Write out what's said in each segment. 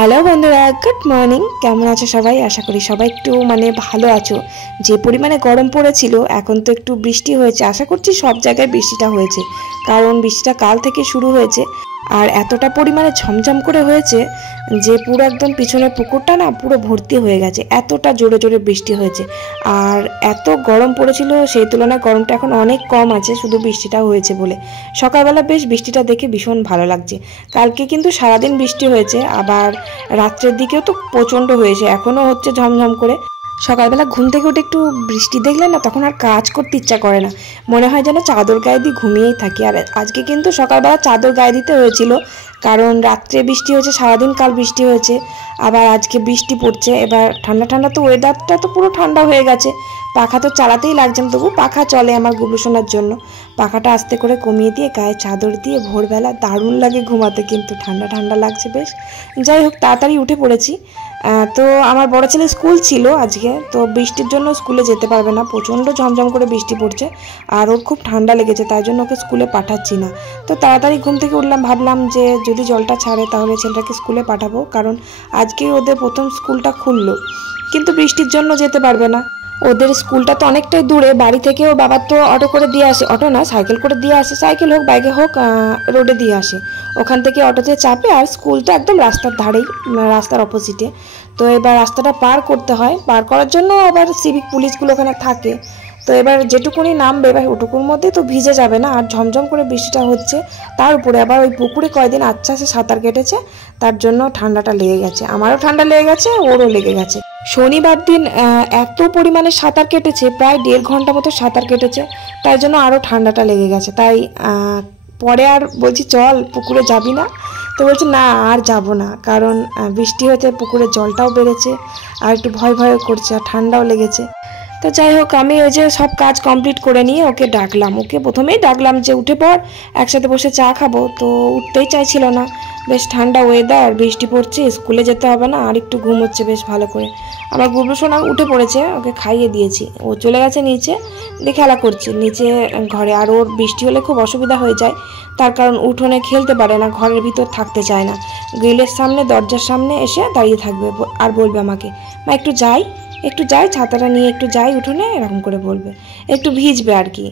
Hello বন্ধুরা, good morning. কেমন আছো সবাই? আশা করি সবাই একটু ভালো আছো। যে পরিমাণে গরম পড়েছিল, এখন তো একটু বৃষ্টি হয়েছে। আশা করছি সব জায়গায় বৃষ্টিটা হয়েছে, কারণ বৃষ্টিটা কাল থেকে শুরু হয়েছে। আর এতটা পরিমাণে ঝমঝম করে হয়েছে যে পুরো একদম পিছনের পুকুরটা না পুরো ভর্তি হয়ে গেছে, এতটা জোরে জোরে বৃষ্টি হয়েছে। আর এত গরম পড়েছিল, সেই তুলনায় গরমটা এখন অনেক কম আছে, শুধু বৃষ্টিটা হয়েছে বলে। সকালবেলা বেশ বৃষ্টিটা দেখে ভীষণ ভালো লাগছে। কালকে কিন্তু সারাদিন বৃষ্টি হয়েছে, আবার রাত্রের দিকেও তো প্রচণ্ড হয়েছে, এখনও হচ্ছে ঝমঝম করে। সকালবেলা ঘুম থেকে উঠে একটু বৃষ্টি দেখলে না, তখন আর কাজ করতে ইচ্ছা করে না, মনে হয় যেন চাদর গায়ে দিয়ে ঘুমিয়েই থাকি। আর আজকে কিন্তু সকালবেলা চাদর গায়ে দিতে হয়েছিল, কারণ রাত্রে বৃষ্টি হয়েছে, সারাদিন কাল বৃষ্টি হয়েছে, আবার আজকে বৃষ্টি পড়ছে। এবার ঠান্ডা ঠান্ডা তো ওয়েদারটা তো পুরো ঠান্ডা হয়ে গেছে। পাখা তো চালাতেই লাগছে না, তবু পাখা চলে আমার গুবলু সোনার জন্য। পাখাটা আস্তে করে কমিয়ে দিয়ে গায়ে চাদর দিয়ে ভোরবেলা দারুণ লাগে ঘুমাতে, কিন্তু ঠান্ডা ঠান্ডা লাগছে বেশ। যাই হোক, তাড়াতাড়ি উঠে পড়েছি। তো আমার বড় ছেলে স্কুল ছিল আজকে, তো বৃষ্টির জন্য স্কুলে যেতে পারবে না, প্রচণ্ড ঝমঝম করে বৃষ্টি পড়ছে, আর ওর খুব ঠান্ডা লেগেছে, তাই জন্য ওকে স্কুলে পাঠাচ্ছি না। তো তাড়াতাড়ি ঘুম থেকে উঠলাম, ভাবলাম যে যদি জলটা ছাড়ে তাহলে ছেলেটাকে স্কুলে পাঠাবো, কারণ আজকেই ওদের প্রথম স্কুলটা খুললো। কিন্তু বৃষ্টির জন্য যেতে পারবে না। ওদের স্কুলটা তো অনেকটাই দূরে, বাড়ি থেকে ওর বাবার তো অটো করে দিয়ে আসে, অটো না সাইকেল করে দিয়ে আসে, সাইকেল হোক বাইকে হোক, রোডে দিয়ে আসে। ওখান থেকে অটোতে চাপে, আর স্কুলটা একদম রাস্তার ধারেই, রাস্তার অপোজিটে। তো এবার রাস্তাটা পার করতে হয়, পার করার জন্য আবার সিভিক পুলিশগুলো ওখানে থাকে। তো এবার যেটুকুনি নামবে, এবার ওটুকুর মধ্যে তো ভিজে যাবে না, আর ঝমঝম করে বৃষ্টিটা হচ্ছে, তার উপরে আবার ওই পুকুরে কয়দিন আচ্ছা সে সাঁতার কেটেছে, তার জন্য ঠান্ডাটা লেগে গেছে। আমারও ঠান্ডা লেগে গেছে, ওরও লেগে গেছে। শনিবার দিন এত পরিমাণে সাঁতার কেটেছে, প্রায় 1.5 ঘন্টা মতো সাঁতার কেটেছে, তাই জন্য আরও ঠান্ডাটা লেগে গেছে। তাই পরে আর বলছি চল পুকুরে যাবি না, তো বলছে না আর যাব না, কারণ বৃষ্টি হয়েছে, পুকুরের জলটাও বেড়েছে, আর একটু ভয় ভয় করছে, আর ঠান্ডাও লেগেছে। তো যাই হোক, আমি ওই যে সব কাজ কমপ্লিট করে নিয়ে ওকে ডাকলাম, ওকে প্রথমেই ডাকলাম যে উঠে পড়, একসাথে বসে চা খাবো। তো উঠতেই চাইছিল না, বেশ ঠান্ডা ওয়েদার, বৃষ্টি পড়ছে, স্কুলে যেতে হবে না, আর একটু ঘুম হচ্ছে বেশ ভালো করে। আমার গুবলু সোনা উঠে পড়েছে, ওকে খাইয়ে দিয়েছি, ও চলে গেছে নিচে, দিয়ে খেলা করছে নিচে ঘরে। আর ওর বৃষ্টি হলে খুব অসুবিধা হয়ে যায়, তার কারণ উঠোনে খেলতে পারে না, ঘরের ভিতর থাকতে চায় না, গ্রিলের সামনে দরজার সামনে এসে দাঁড়িয়ে থাকবে, আর বলবে আমাকে মা একটু যাই, একটু যাই, ছাতাটা নিয়ে একটু যাই উঠোনে, এরকম করে বলবে। একটু ভিজবে আর কি,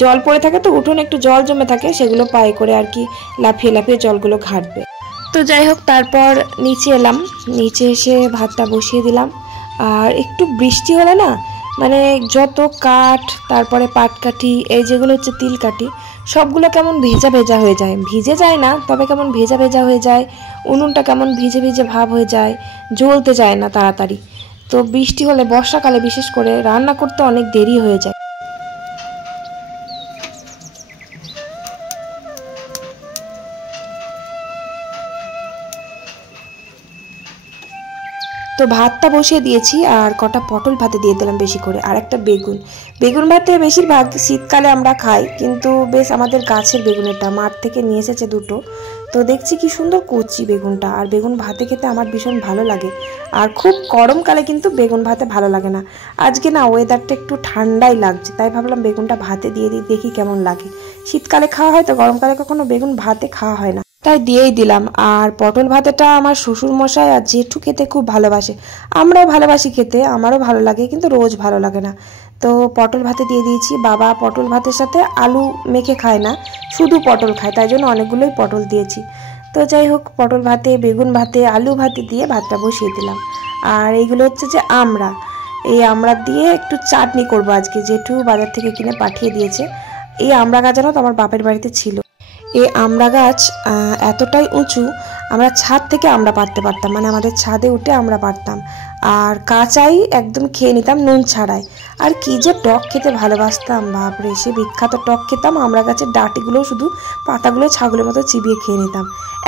জল পড়ে থাকে তো উঠোনে, একটু জল জমে থাকে, সেগুলো পায়ে করে আর কি লাফিয়ে লাফিয়ে জলগুলো ঘাটবে। তো যাই হোক, তারপর নিচে এলাম, নিচে এসে ভাতটা বসিয়ে দিলাম। আর একটু বৃষ্টি হলে না, যত কাঠ, তারপরে পাটকাঠি, এই যেগুলো হচ্ছে তিল কাঠি, সবগুলো কেমন ভেজা ভেজা হয়ে যায়, ভিজে যায় না, তবে কেমন ভেজা ভেজা হয়ে যায়, উনুনটা কেমন ভিজে ভিজে ভাব হয়ে যায়, জ্বলতে যায় না তাড়াতাড়ি। তো বৃষ্টি হলে, বর্ষাকালে বিশেষ করে, রান্না করতে অনেক দেরি হয়ে যায়। তো ভাতটা বসিয়ে দিয়েছি, আর কটা পটল ভাতে দিয়ে দিলাম বেশি করে, আর একটা বেগুন। বেগুন ভাতে বেশিরভাগ শীতকালে আমরা খাই, কিন্তু বেশ আমাদের গাছের বেগুনেরটা, মাঠ থেকে নিয়ে এসেছে দুটো। তো দেখছি কি সুন্দর কচি বেগুনটা, আর বেগুন ভাতে খেতে আমার ভীষণ ভালো লাগে। আর খুব গরমকালে কিন্তু বেগুন ভাতে ভালো লাগে না। আজকে না ওয়েদারটা একটু ঠান্ডাই লাগছে, তাই ভাবলাম বেগুনটা ভাতে দিয়ে দিই, দেখি কেমন লাগে। শীতকালে খাওয়া হয় তো, গরমকালে কখনো বেগুন ভাতে খাওয়া হয় না, তাই দিয়েই দিলাম। আর পটল ভাতেটা আমার শ্বশুর মশাই আর জেঠু খেতে খুব ভালোবাসে, আমরাও ভালোবাসি খেতে, আমারও ভালো লাগে, কিন্তু রোজ ভালো লাগে না। তো পটল ভাতে দিয়ে দিয়েছি। বাবা পটল ভাতের সাথে আলু মেখে খায় না, শুধু পটল খায়, তাই জন্য অনেকগুলোই পটল দিয়েছি। তো যাই হোক, পটল ভাতে, বেগুন ভাতে, আলু ভাতে দিয়ে ভাতটা বসিয়ে দিলাম। আর এইগুলো হচ্ছে যে আমড়া, এই আমড়া দিয়ে একটু চাটনি করবো আজকে, জেঠু বাজার থেকে কিনে পাঠিয়ে দিয়েছে। এই আমড়া গাছ জানো তো আমার বাপের বাড়িতে ছিল। এই আমড়া গাছ এতটাই উঁচু, আমরা ছাদ থেকে আমড়া পাড়তে পারতাম, আমাদের ছাদে উঠে আমরা পারতাম, আর কাঁচাই একদম খেয়ে নিতাম নুন ছাড়াই। আর কি যে টক খেতে ভালোবাসতাম, বাপরে, সে বিখ্যাত টক খেতাম। আমড়া গাছের ডাঁটিগুলো, শুধু পাতাগুলো ছাগলের মতো চিবিয়ে খেয়ে নিতাম,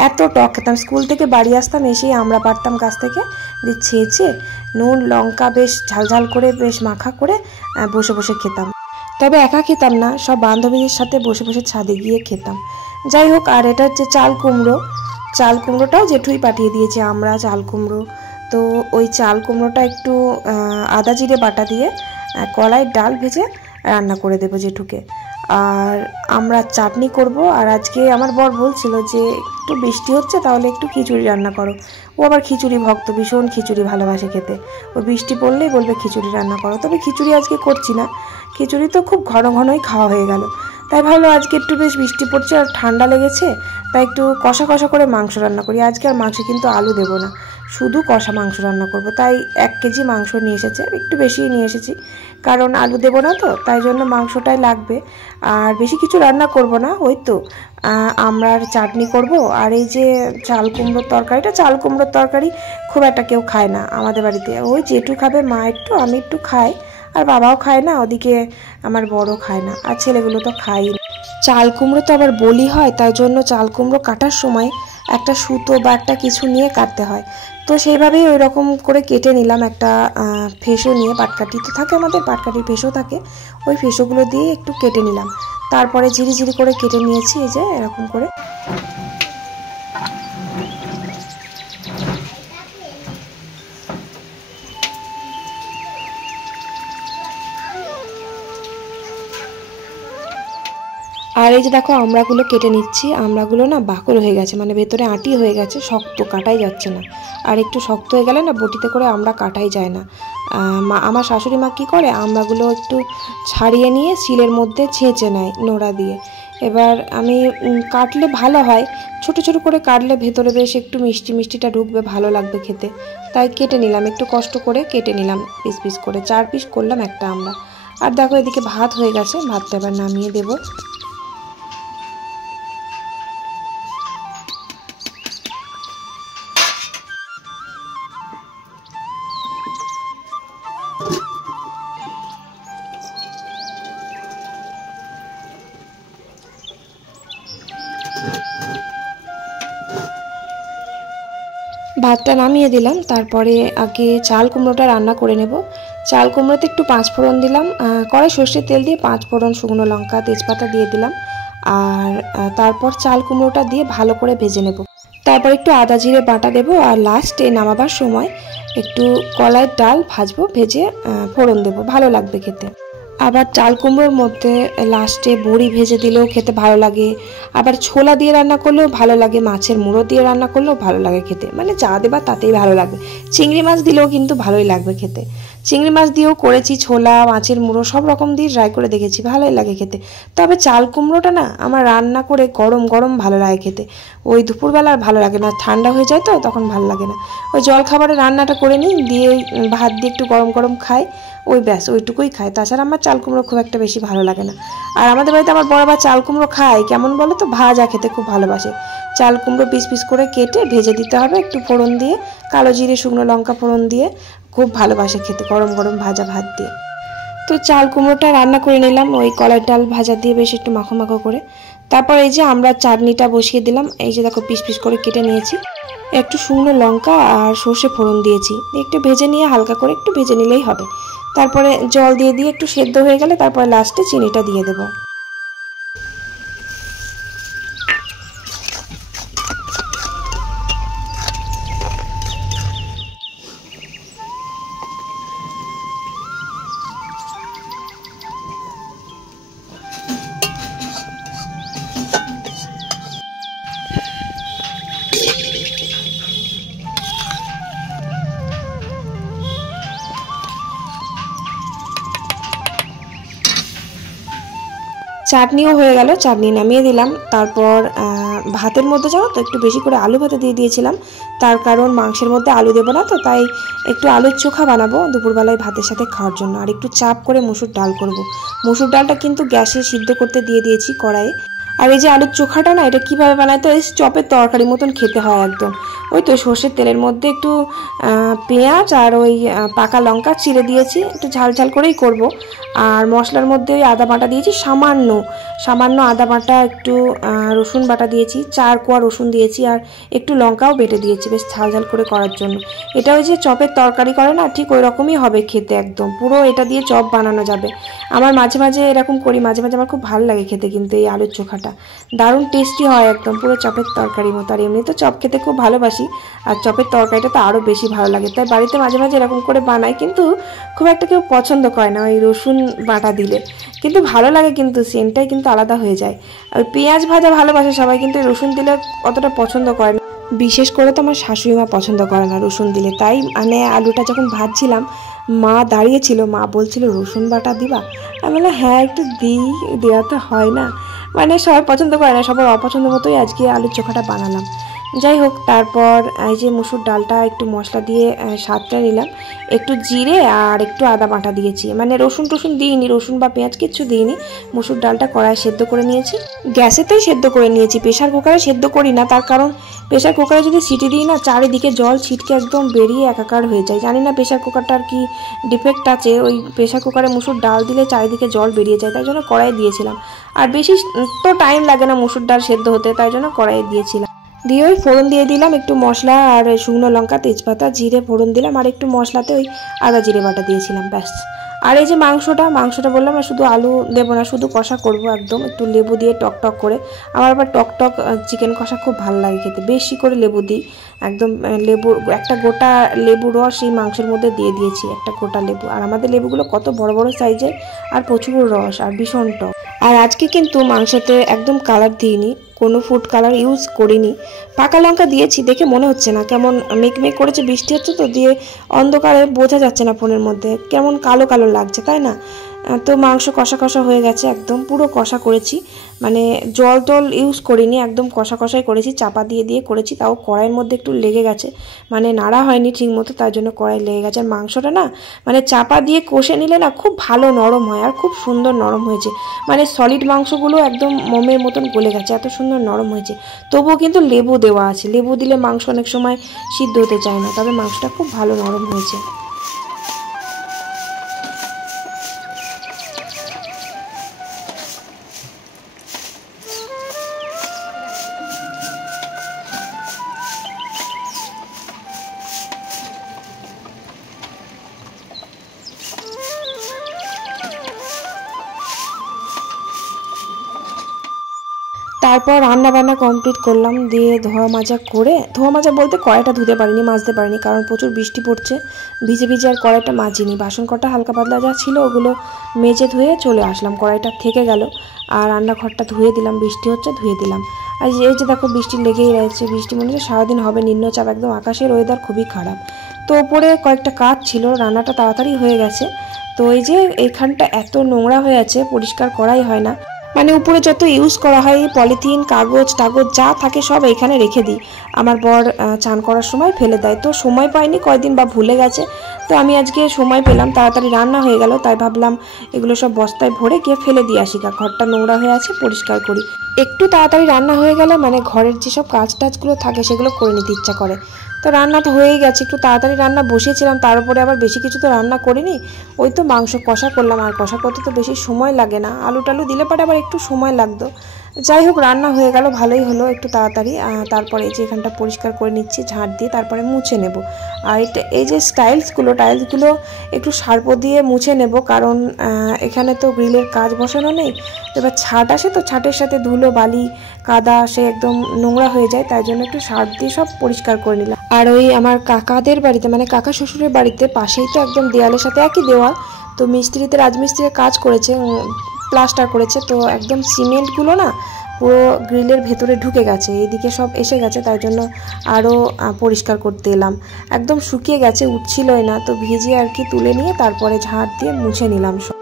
এত টক খেতাম। স্কুল থেকে বাড়ি আসতাম, এসেই আমড়া পাড়তাম গাছ থেকে, দিয়ে ছেঁচে নুন লঙ্কা বেশ ঝালঝাল করে, বেশ মাখা করে বসে বসে খেতাম। তবে একা খেতাম না, সব বান্ধবীদের সাথে বসে বসে ছাদে গিয়ে খেতাম। যাই হোক, আর এটা হচ্ছে চাল কুমড়ো, চাল কুমড়োটাও জেঠুই পাঠিয়ে দিয়েছে, আমরা চাল কুমড়ো। তো ওই চাল কুমড়োটা একটু আদা জিরে বাটা দিয়ে কড়াইয়ে ডাল ভেজে রান্না করে দেবো জেঠুকে। আর আমরা চাটনি করব। আর আজকে আমার বর বলছিল যে একটু বৃষ্টি হচ্ছে, তাহলে একটু খিচুড়ি রান্না করো। ও আবার খিচুড়ি ভক্ত, ভীষণ খিচুড়ি ভালোবাসে খেতে। ও বৃষ্টি পড়লেই বলবে খিচুড়ি রান্না করো। তবে খিচুড়ি আজকে করছি না, খিচুড়ি তো খুব ঘন ঘনই খাওয়া হয়ে গেল। তাই ভাবলো আজকে একটু বেশ বৃষ্টি পড়ছে আর ঠান্ডা লেগেছে, তাই একটু কষা কষা করে মাংস রান্না করি। আজকে আর মাংসে কিন্তু আলু দেবো না, শুধু কষা মাংস রান্না করব। তাই 1 কেজি মাংস নিয়ে এসেছে, একটু বেশি নিয়ে এসেছি, কারণ আলু দেবো না তো, তাই জন্য মাংসটাই লাগবে। আর বেশি কিছু রান্না করব না, ওই তো আমড়ার চাটনি করব। আর এই যে চাল কুমড়োর তরকারিটা, চাল কুমড়োর তরকারি খুব একটা কেউ খায় না আমাদের বাড়িতে। ওই যেটু খাবে মা একটু, আমি একটু খাই, আর বাবাও খায় না, ওদিকে আমার বড় খায় না, আর ছেলেগুলো তো খাই না। চাল কুমড়ো তো আবার বলি হয়, তাই জন্য চাল কুমড়ো কাটার সময় একটা সুতো বা একটা কিছু নিয়ে কাটতে হয়। তো সেইভাবেই ওই রকম করে কেটে নিলাম। একটা ফেসো নিয়ে, পাটকাঠি তো থাকে আমাদের, পাটকাঠির ফেসো থাকে, ওই ফেসোগুলো দিয়ে একটু কেটে নিলাম। তারপরে ঝিরি ঝিরি করে কেটে নিয়েছি, এই যে এরকম করে। আর এই যে দেখো আমড়াগুলো কেটে নিচ্ছি। আমড়াগুলো না বাকল হয়ে গেছে, মানে ভেতরে আঁটি হয়ে গেছে, শক্ত, কাটাই যাচ্ছে না। আর একটু শক্ত হয়ে গেলে না বটিতে করে আমড়া কাটাই যায় না। আমার শাশুড়ি মা কী করে, আমড়াগুলো একটু ছাড়িয়ে নিয়ে শিলের মধ্যে ছেঁচে নেয় নোড়া দিয়ে। এবার আমি কাটলে ভালো হয়, ছোট ছোট করে কাটলে ভেতরে বেশ একটু মিষ্টি মিষ্টিটা ঢুকবে, ভালো লাগবে খেতে। তাই কেটে নিলাম, একটু কষ্ট করে কেটে নিলাম পিস পিস করে, 4 পিস করলাম একটা আমড়া। আর দেখো এদিকে ভাত হয়ে গেছে, ভাতটা এবার নামিয়ে দেবো। ভাতটা নামিয়ে দিলাম, তারপরে আগে চাল কুমড়োটা রান্না করে নেব। চাল কুমড়োতে একটু 5 ফোড়ন দিলাম, কড়াই সর্ষের তেল দিয়ে 5 ফোড়ন, শুকনো লঙ্কা, তেজপাতা দিয়ে দিলাম। আর তারপর চাল কুমড়োটা দিয়ে ভালো করে ভেজে নেব। তারপর একটু আদা জিরে বাটা দেবো, আর লাস্টে নামাবার সময় একটু কলাইয়ের ডাল ভাজবো, ভেজে ফোড়ন দেবো, ভালো লাগবে খেতে। আবার চাল কুমড়োর মধ্যে লাস্টে বড়ি ভেজে দিলেও খেতে ভালো লাগে, আবার ছোলা দিয়ে রান্না করলেও ভালো লাগে, মাছের মুড়ো দিয়ে রান্না করলেও ভালো লাগে খেতে, মানে যা দেবা তাতেই ভালো লাগবে। চিংড়ি মাছ দিলেও কিন্তু ভালোই লাগবে খেতে। চিংড়ি মাছ দিয়েও করেছি, ছোলা, মাছের মুড়ো সব রকম দিয়ে ট্রাই করে দেখেছি, ভালোই লাগে খেতে। তবে চাল কুমড়োটা না আমার রান্না করে গরম গরম ভালো লাগে খেতে, ওই দুপুরবেলা আর ভালো লাগে না, ঠান্ডা হয়ে যায় তো তখন ভালো লাগে না। ওই জল খাবারে রান্নাটা করে নিই, দিয়ে ভাত দিয়ে একটু গরম গরম খাই, ওই ব্যাস ওইটুকুই খায়। তাছাড়া আমার চাল কুমড়ো খুব একটা বেশি ভালো লাগে না। আর আমাদের বাড়িতে আমার বড় আবার চাল কুমড়ো খায় কেমন বলো তো, ভাজা খেতে খুব ভালোবাসে। চাল কুমড়ো পিস পিস করে কেটে ভেজে দিতে হবে একটু ফোড়ন দিয়ে, কালো জিরে শুকনো লঙ্কা ফোড়ন দিয়ে, খুব ভালোবাসে খেতে গরম গরম ভাজা ভাত দিয়ে। তো চাল কুমড়োটা রান্না করে নিলাম ওই কলার ডাল ভাজা দিয়ে বেশ একটু মাখো মাখো করে। তারপর এই যে আমরা চাটনিটা বসিয়ে দিলাম, এই যে দেখো পিস পিস করে কেটে নিয়েছি, একটু শুকনো লঙ্কা আর সর্ষে ফোড়ন দিয়েছি, একটু ভেজে নিয়ে হালকা করে একটু ভেজে নিলেই হবে। তারপরে জল দিয়ে দিয়ে একটু সেদ্ধ হয়ে গেলে তারপরে লাস্টে চিনিটা দিয়ে দেবো। চাটনিও হয়ে গেল, চাটনি নামিয়ে দিলাম। তারপর ভাতের মধ্যে জানো তো একটু বেশি করে আলু ভাতে দিয়ে দিয়েছিলাম, তার কারণ মাংসের মধ্যে আলু দেবো না তো, তাই একটু আলুর চোখা বানাবো দুপুরবেলায় ভাতের সাথে খাওয়ার জন্য। আর একটু চাপ করে মসুর ডাল করব। মসুর ডালটা কিন্তু গ্যাসে সিদ্ধ করতে দিয়ে দিয়েছি কড়াইয়ে। আর এই যে আলুর চোখাটা না, এটা কীভাবে বানায় তো, এই চপের তরকারি মতন খেতে হয় একদম। ওই তো সর্ষের তেলের মধ্যে একটু পেঁয়াজ আর ওই পাকা লঙ্কা চিড়ে দিয়েছি, একটু ঝাল ঝাল করেই করব। আর মশলার মধ্যে ওই আদা বাটা দিয়েছি সামান্য, সামান্য আদা বাটা, একটু রসুন বাটা দিয়েছি, 4 কোয়া রসুন দিয়েছি, আর একটু লঙ্কাও বেটে দিয়েছি বেশ ঝাল ঝাল করে করার জন্য। এটা ওই যে চপের তরকারি করে না, ঠিক ওই রকমই হবে খেতে একদম, পুরো এটা দিয়ে চপ বানানো যাবে। আমার মাঝে মাঝে এরকম করি, মাঝে মাঝে আমার খুব ভালো লাগে খেতে, কিন্তু এই আলুর চোখাটা দারুণ টেস্টি হয় একদম, পুরো চপের তরকারি মতো। আর এমনি তো চপ খেতে খুব ভালোবাসি, ভালোবাসি, আর চপের তরকারিটা তো আরও বেশি ভালো লাগে। তাই বাড়িতে মাঝে মাঝে এরকম করে বানাই, কিন্তু খুব একটা কেউ পছন্দ করে না ওই রসুন বাটা দিলে, কিন্তু ভালো লাগে, কিন্তু সেন্টটাই কিন্তু আলাদা হয়ে যায়। আর পেঁয়াজ ভাজা ভালোবাসে সবাই, কিন্তু রসুন দিলে অতটা পছন্দ করে না, বিশেষ করে তো আমার শাশুড়ি মা পছন্দ করে না রসুন দিলে। তাই মানে আলুটা যখন ভাজছিলাম মা দাঁড়িয়েছিল, মা বলছিল রসুন বাটা দিবা, আমি বললাম হ্যাঁ একটু দিই, দেওয়া তো হয় না, মানে সবাই পছন্দ করে না, সবার অপছন্দ মতোই আজকে আলুর চোখাটা বানালাম। যাই হোক, তারপর এই যে মুসুর ডালটা একটু মশলা দিয়ে স্বাদটা নিলাম, একটু জিরে আর একটু আদা বাটা দিয়েছি, মানে রসুন টসুন দিইনি, রসুন বা পেঁয়াজ কিচ্ছু দিইনি। মুসুর ডালটা কড়াইয়ে সেদ্ধ করে নিয়েছি, গ্যাসেতেই সেদ্ধ করে নিয়েছি, প্রেশার কুকারে সেদ্ধ করি না, তার কারণ প্রেশার কুকারে যদি সিটি দিই না চারিদিকে জল ছিটকে একদম বেরিয়ে একাকার হয়ে যায়। জানি না প্রেশার কুকারটার কি ডিফেক্ট আছে, ওই প্রেশার কুকারে মুসুর ডাল দিলে চারিদিকে জল বেরিয়ে যায়, তাই জন্য কড়াই দিয়েছিলাম। আর বেশি তো টাইম লাগে না মুসুর ডাল সেদ্ধ হতে, তাই জন্য কড়াই দিয়েছিলাম। দিয়ে ওই ফোড়ন দিয়ে দিলাম একটু মশলা আর শুকনো লঙ্কা তেজপাতা জিরে ফোড়ন দিলাম, আর একটু মশলাতে ওই আদা জিরে বাটা দিয়েছিলাম, ব্যাস। আর এই যে মাংসটা বললাম না, শুধু আলু দেবো না, শুধু কষা করব একদম, একটু লেবু দিয়ে টক টক করে। আমার আবার টক টক চিকেন কষা খুব ভালো লাগে খেতে, বেশি করে লেবু দিই একদম। লেবু একটা গোটা লেবু রস এই মাংসের মধ্যে দিয়ে দিয়েছি, একটা গোটা লেবু। আর আমাদের লেবুগুলো কত বড় বড় সাইজের, আর প্রচুর রস আর ভীষণ টক। আর আজকে কিন্তু মাংসতে একদম কালার দিইনি, কোনো ফুড কালার ইউজ করিনি, পাকা লঙ্কা দিয়েছি, দেখে মনে হচ্ছে না, কেমন মেকমেক করেছে, বৃষ্টি হচ্ছে তো, দিয়ে অন্ধকারে বোঝা যাচ্ছে না ফোনের মধ্যে, কেমন কালো কালো লাগছে, তাই না? তো মাংস কষা কষা হয়ে গেছে, একদম পুরো কষা করেছি, মানে জল টল ইউজ করিনি, একদম কষা কষাই করেছি, চাপা দিয়ে দিয়ে করেছি, তাও কড়াইয়ের মধ্যে একটু লেগে গেছে, মানে নাড়া হয়নি ঠিক মতো, তার জন্য কড়াই লেগে গেছে। আর মাংসটা না মানে চাপা দিয়ে কষে নিলে না খুব ভালো নরম হয়, আর খুব সুন্দর নরম হয়েছে, মানে সলিড মাংসগুলো একদম মোমের মতন গলে গেছে, এত সুন্দর নরম হয়েছে। তবুও কিন্তু লেবু দেওয়া আছে, লেবু দিলে মাংস অনেক সময় সিদ্ধ হতে চায় না, তবে মাংসটা খুব ভালো নরম হয়েছে। তারপর রান্না বান্না কমপ্লিট করলাম, দিয়ে ধোয়া মাজা বলতে কড়াইটা ধুতে পারিনি, মাজতে পারিনি, কারণ প্রচুর বৃষ্টি পড়ছে, ভিজে ভিজে আর কড়াইটা মাজিনি। বাসন কটা হালকা পাতলা যা ছিল ওগুলো মেজে ধুয়ে চলে আসলাম, কড়াইটা থেকে গেল। আর রান্নাঘরটা ধুয়ে দিলাম, বৃষ্টি হচ্ছে ধুয়ে দিলাম। আর এই যে দেখো বৃষ্টি লেগেই রয়েছে, বৃষ্টি মনে হচ্ছে সারাদিন হবে, নিম্নচাপ, একদম আকাশের ওয়েদার খুবই খারাপ। তো ওপরে কয়েকটা কাজ ছিল, রান্নাটা তাড়াতাড়ি হয়ে গেছে। তো এই যে এইখানটা এত নোংরা হয়ে আছে, পরিষ্কার করাই হয় না, মানে উপরে যত ইউজ করা হয় পলিথিন কাগজ টাগজ যা থাকে সব এখানে রেখে দিই। আমার বর চান করার সময় ফেলে দেয়, তো সময় পাইনি কয়দিন বা ভুলে গেছে, তো আমি আজকে সময় পেলাম, তাড়াতাড়ি রান্না হয়ে গেল, তাই ভাবলাম এগুলো সব বস্তায় ভরে গিয়ে ফেলে দিয়ে আসি, ঘরটা নোংরা হয়ে আছে পরিষ্কার করি। একটু তাড়াতাড়ি রান্না হয়ে গেলে মানে ঘরের যেসব কাজ টাজগুলো থাকে সেগুলো করে নিতে ইচ্ছা করে। তো রান্না তো হয়েই গেছে, একটু তাড়াতাড়ি রান্না বসিয়েছিলাম, তার উপরে আবার বেশি কিছু তো রান্না করিনি, ওই তো মাংস কষা করলাম, আর কষা করতে তো বেশি সময় লাগে না, আলু টালু দিলে পরে আবার একটু সময় লাগতো। যাই হোক রান্না হয়ে গেল, ভালোই হলো একটু তাড়াতাড়ি। তারপরে এই যে এখানটা পরিষ্কার করে নিচ্ছি ঝাঁট দিয়ে, তারপরে মুছে নেব। আর এই যে টাইলসগুলো একটু সার্পো দিয়ে মুছে নেব, কারণ এখানে তো গ্রিলের কাজ বসানো নেই, এবার ছাট আসে, তো ছাটের সাথে ধুলো বালি কাদা সে একদম নোংরা হয়ে যায়, তাই জন্য একটু সার্ফ দিয়ে সব পরিষ্কার করে নিলাম। আর ওই আমার কাকাদের বাড়িতে মানে কাকা শ্বশুরের বাড়িতে পাশেই তো একদম দেওয়ালের সাথে একই দেওয়াল, তো মিস্ত্রিতে রাজমিস্ত্রির কাজ করেছে, প্লাস্টার করেছে, তো একদম সিমেন্টগুলো না পুরো গ্রিলের ভেতরে ঢুকে গেছে, এইদিকে সব এসে গেছে, তাই জন্য আরও পরিষ্কার করতে এলাম। একদম শুকিয়ে গেছে, উঠছিলই না, তো ভিজিয়ে আর কি তুলে নিয়ে তারপরে ঝাঁট দিয়ে মুছে নিলাম সব।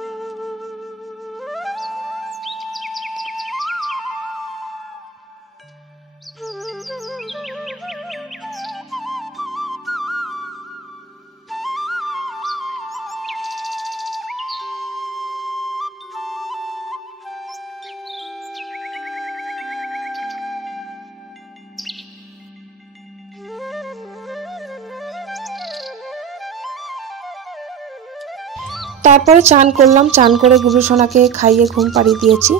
তারপরে চান করলাম, চান করে গুবলু সোনাকে খাইয়ে ঘুম পাড়িয়ে দিয়েছি।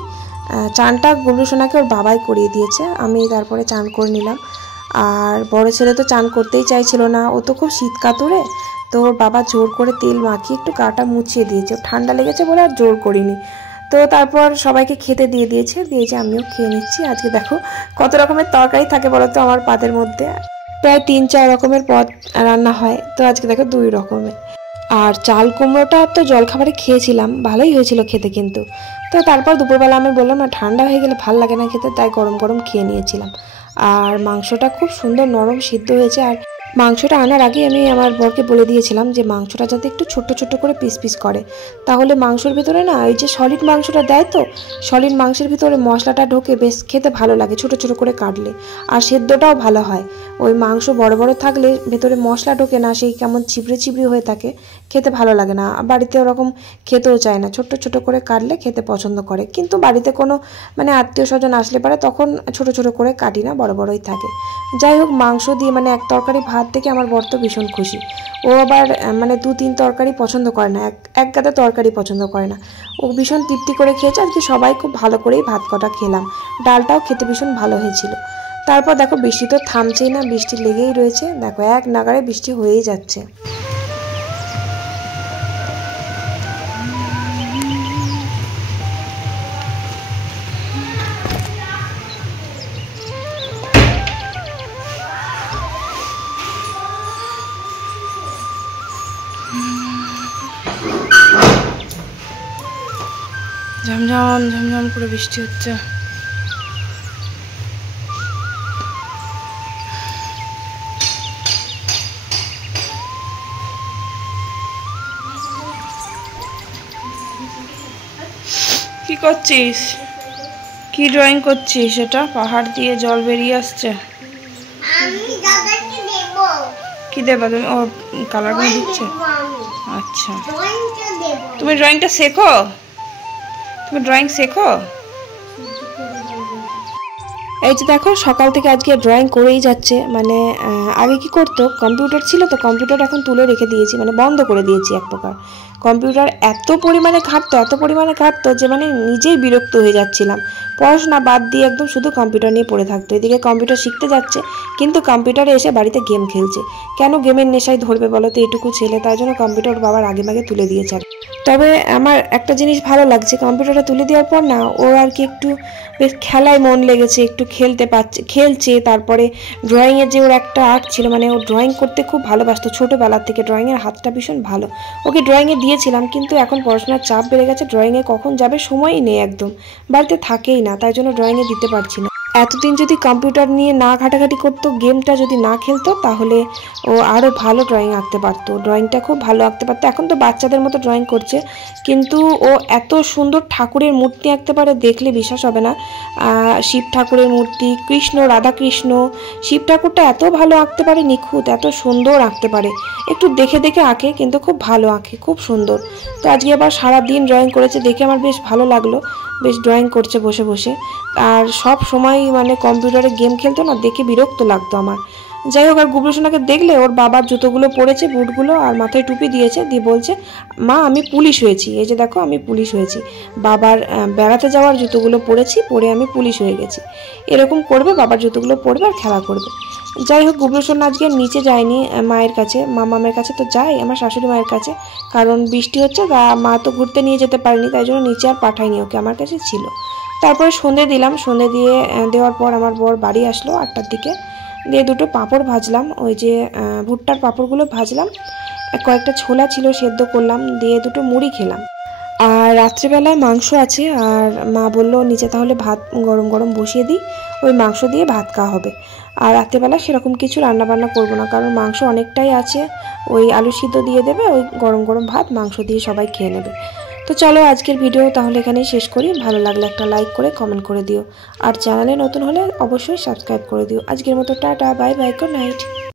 চানটা গুবলু সোনাকে ওর বাবাই করিয়ে দিয়েছে, আমি তারপরে চান করে নিলাম। আর বড় ছেলে তো চান করতেই চাইছিল না, ও তো খুব শীত কাতুরে, তো ওর বাবা জোর করে তেল মাখিয়ে একটু গাটা মুছিয়ে দিয়েছে, ঠান্ডা লেগেছে বলে আর জোর করিনি। তো তারপর সবাইকে খেতে দিয়ে দিয়েছে, আমিও খেয়ে নিচ্ছি। আজকে দেখো কত রকমের তরকারি থাকে বলো তো আমার পাতের মধ্যে, প্রায় 3-4 রকমের পদ রান্না হয়, তো আজকে দেখো 2 রকমের। আর চাল কুমড়োটা তো জলখাবারে খেয়েছিলাম, ভালোই হয়েছিল খেতে কিন্তু। তো তারপর দুপুরবেলা আমি বললাম না ঠান্ডা হয়ে গেলে ভাল লাগে না খেতে, তাই গরম গরম খেয়ে নিয়েছিলাম। আর মাংসটা খুব সুন্দর নরম সিদ্ধ হয়েছে। আর মাংসটা আনার আগে আমি আমার বরকে বলে দিয়েছিলাম যে মাংসটা যাতে একটু ছোট্ট ছোট্ট করে পিস পিস করে, তাহলে মাংসের ভিতরে না এই যে সলিড মাংসটা দেয়, তো সলিড মাংসের ভিতরে মশলাটা ঢোকে, বেশ খেতে ভালো লাগে ছোট ছোট করে কাটলে। আর সেদ্ধটাও ভালো হয়। ওই মাংস বড় বড় থাকলে ভেতরে মশলা ঢোকে না, সেই কেমন চিবড়ে চিবড়ে হয়ে থাকে, খেতে ভালো লাগে না। বাড়িতে ওরকম খেতেও চায় না, ছোট্ট ছোট করে কাটলে খেতে পছন্দ করে। কিন্তু বাড়িতে কোনো মানে আত্মীয় স্বজন আসলে পারে তখন ছোট ছোট করে কাটি না, বড় বড়ই থাকে। যাই হোক, মাংস দিয়ে মানে এক তরকারি ভাত থেকে আমার বর তো ভীষণ খুশি। ও আবার মানে 2-3 তরকারি পছন্দ করে না, এক গাদা তরকারি পছন্দ করে না। ও ভীষণ তৃপ্তি করে খেয়েছে। আজকে সবাই খুব ভালো করেই ভাত কটা খেলাম। ডালটাও খেতে ভীষণ ভালো হয়েছিল। তারপর দেখো বৃষ্টি তো থামছেই না, বৃষ্টি লেগেই রয়েছে। দেখো এক নাগাড়ে বৃষ্টি হয়েই যাচ্ছে। ঝমঝম ঝমঝম করে বৃষ্টি হচ্ছে। কি করছিস? কি ড্রয়িং করছিস? এটা পাহাড় দিয়ে জল বেরিয়ে আসছে। কি দেবা তুমি? ও কালার করে দিচ্ছে। আচ্ছা, তুমি ড্রয়িংটা শেখো? তুমি ড্রয়িং শেখো? এই যে দেখো সকাল থেকে আজকে ড্রয়িং করেই যাচ্ছে। মানে আগে কি করতো, কম্পিউটার ছিল তো, কম্পিউটার এখন তুলে রেখে দিয়েছি, মানে বন্ধ করে দিয়েছি এক প্রকার। কম্পিউটার এত পরিমাণে ঘাটতো যে মানে নিজেই বিরক্ত হয়ে যাচ্ছিলাম। পড়াশোনা বাদ দিয়ে একদম শুধু কম্পিউটার নিয়ে পড়ে থাকতো। এদিকে কম্পিউটার শিখতে যাচ্ছে, কিন্তু কম্পিউটারে এসে বাড়িতে গেম খেলছে। কেন গেমের নেশায় ধরবে বলো তো এইটুকু ছেলে? তাই জন্য কম্পিউটার বাবার আগে তুলে দিয়েছে। তবে আমার একটা জিনিস ভালো লাগছে, কম্পিউটারটা তুলে দেওয়ার পর না ওর আর কি একটু বেশ খেলায় মন লেগেছে, একটু খেলছে। তারপরে ড্রয়িংয়ের যে ওর একটা আর্ট ছিল, মানে ও ড্রয়িং করতে খুব ভালোবাসতো ছোটোবেলার থেকে, ড্রয়িংয়ের হাতটা ভীষণ ভালো। ওকে ড্রয়িংয়ে দিয়েছিলাম, কিন্তু এখন পড়াশোনার চাপ বেড়ে গেছে, ড্রয়িংয়ে কখন যাবে সময়ই নেই, একদম বাড়িতে থাকেই না, তাই জন্য ড্রয়িংয়ে দিতে পারছি না। এতদিন যদি কম্পিউটার নিয়ে না ঘাটাঘাটি করতো, গেমটা যদি না খেলতো, তাহলে ও আরও ভালো ড্রয়িং আঁকতে পারতো, ড্রয়িংটা খুব ভালো আঁকতে পারতো। এখন তো বাচ্চাদের মতো ড্রয়িং করছে, কিন্তু ও এত সুন্দর ঠাকুরের মূর্তি আঁকতে পারে, দেখলে বিশ্বাস হবে না। শিব ঠাকুরের মূর্তি, কৃষ্ণ, রাধাকৃষ্ণ, শিব ঠাকুরটা এত ভালো আঁকতে পারে, নিখুঁত, এত সুন্দর আঁকতে পারে। একটু দেখে দেখে আঁকে, কিন্তু খুব ভালো আঁকে, খুব সুন্দর। তো আজকে আবার সারাদিন ড্রয়িং করেছে, দেখে আমার বেশ ভালো লাগলো, বেশ ড্রয়িং করছে বসে বসে। আর সব সময় মানে কম্পিউটারে গেম খেলতো না, দেখে বিরক্ত লাগতো আমার। যাই হোক, আর গুবলুসোনাকে দেখলে ওর বাবার জুতোগুলো পরেছে, বুটগুলো, আর মাথায় টুপি দিয়েছে, দিয়ে বলছে মা আমি পুলিশ হয়েছি। এই যে দেখো আমি পুলিশ হয়েছি, বাবার বেড়াতে যাওয়ার জুতোগুলো পরেছি, পরে আমি পুলিশ হয়ে গেছি। এরকম করবে, বাবার জুতোগুলো পরবে আর খেলা করবে। যাই হোক, গুবলুসোনা আজকে নিচে যায়নি মায়ের কাছে, মামামের কাছে তো যায়, আমার শাশুড়ি মায়ের কাছে, কারণ বৃষ্টি হচ্ছে, মা তো ঘুরতে নিয়ে যেতে পারেনি, তাই জন্য নিচে আর পাঠায়নি ওকে, আমার কাছে ছিল। তারপরে সন্ধে দিলাম, সন্ধে দেওয়ার পর আমার বর বাড়ি আসলো 8টার দিকে, দিয়ে 2টো পাঁপড় ভাজলাম, ওই যে ভুট্টার পাঁপড়গুলো ভাজলাম, কয়েকটা ছোলা ছিল সেদ্ধ করলাম, দিয়ে 2টো মুড়ি খেলাম। আর রাত্রিবেলায় মাংস আছে, আর মা বললো নিচে তাহলে ভাত গরম গরম বসিয়ে দিই, ওই মাংস দিয়ে ভাত খাওয়া হবে। আর রাত্রিবেলা সেরকম কিছু রান্নাবান্না করবো না, কারণ মাংস অনেকটাই আছে, ওই আলু সিদ্ধ দিয়ে দেবে, ওই গরম গরম ভাত মাংস দিয়ে সবাই খেয়ে নেবে। তো চলো আজকের ভিডিও তাহলে এখানেই শেষ করি। ভালো লাগলে একটা লাইক করে কমেন্ট করে দিও, আর চ্যানেলে নতুন হলে অবশ্যই সাবস্ক্রাইব করে দিও। আজকের মতো tata, bye bye, good night.